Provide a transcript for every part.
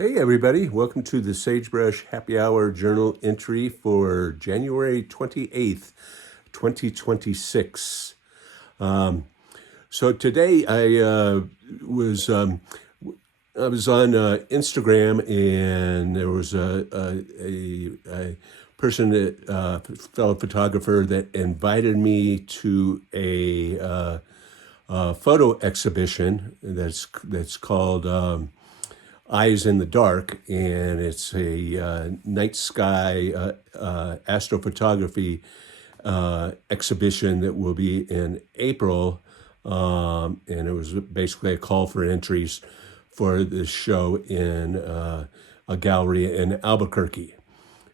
Hey everybody, welcome to the Sagebrush Happy Hour Journal entry for January 28th, 2026. So today I was on Instagram, and there was a person, fellow photographer, that invited me to a photo exhibition that's called Eyes in the Dark, and it's a night sky astrophotography exhibition that will be in April. And it was basically a call for entries for this show in a gallery in Albuquerque.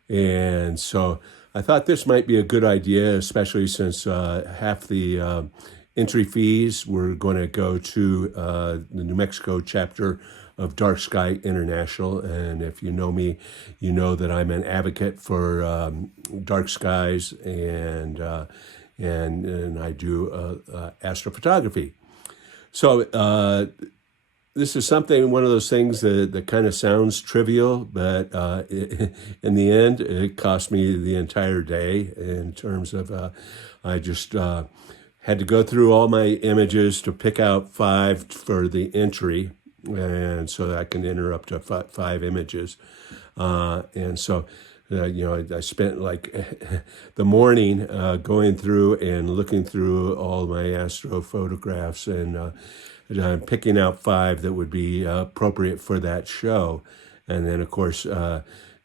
And so I thought this might be a good idea, especially since half the entry fees were going to go to the New Mexico chapter of Dark Sky International. And if you know me, you know that I'm an advocate for dark skies, and I do astrophotography. So this is one of those things that kind of sounds trivial, but in the end, it cost me the entire day in terms of I just had to go through all my images to pick out 5 for the entry, and so that I can enter up to 5 images. And so, I spent like the morning going through and looking through all my astro photographs, and picking out 5 that would be appropriate for that show. And then, of course,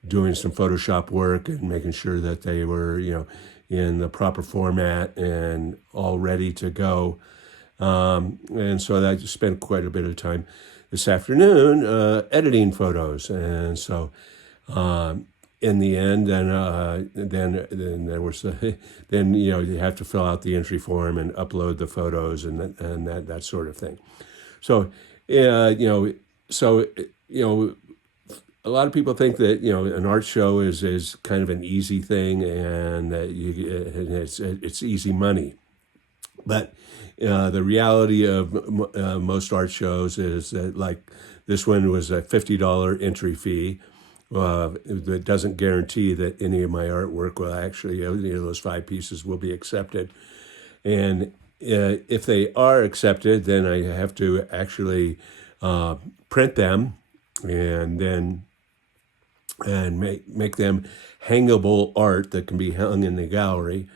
doing some Photoshop work and making sure that they were, in the proper format and all ready to go. And so I just spent quite a bit of time this afternoon editing photos. And so in the end, then there was then you have to fill out the entry form and upload the photos and that sort of thing. So a lot of people think that an art show is kind of an easy thing, and that it's easy money. But the reality of most art shows is that, like, this one was a $50 entry fee. It doesn't guarantee that any of my artwork will actually, any of those 5 pieces will be accepted. And if they are accepted, then I have to actually print them and then make them hangable art that can be hung in the gallery.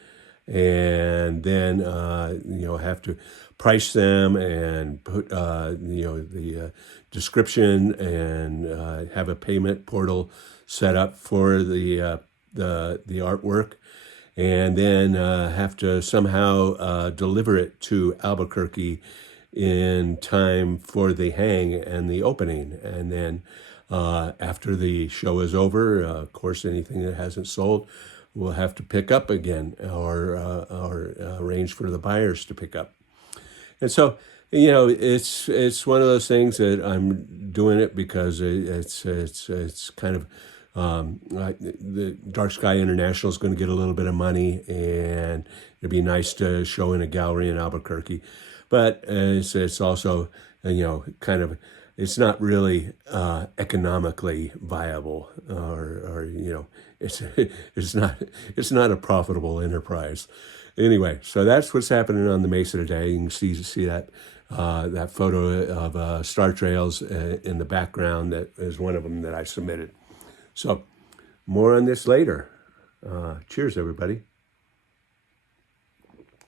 And then have to price them and put the description, and have a payment portal set up for the artwork, and then have to somehow deliver it to Albuquerque in time for the hang and the opening. And then after the show is over, of course, anything that hasn't sold, we'll have to pick up again, or arrange for the buyers to pick up. And so, it's one of those things that I'm doing it because it's kind of like the Dark Sky International is going to get a little bit of money, and it'd be nice to show in a gallery in Albuquerque. But it's also kind of, it's not really economically viable, or it's not a profitable enterprise. Anyway, so that's what's happening on the Mesa today. You can see that that photo of star trails in the background. That is one of them that I submitted. So more on this later. Cheers, everybody.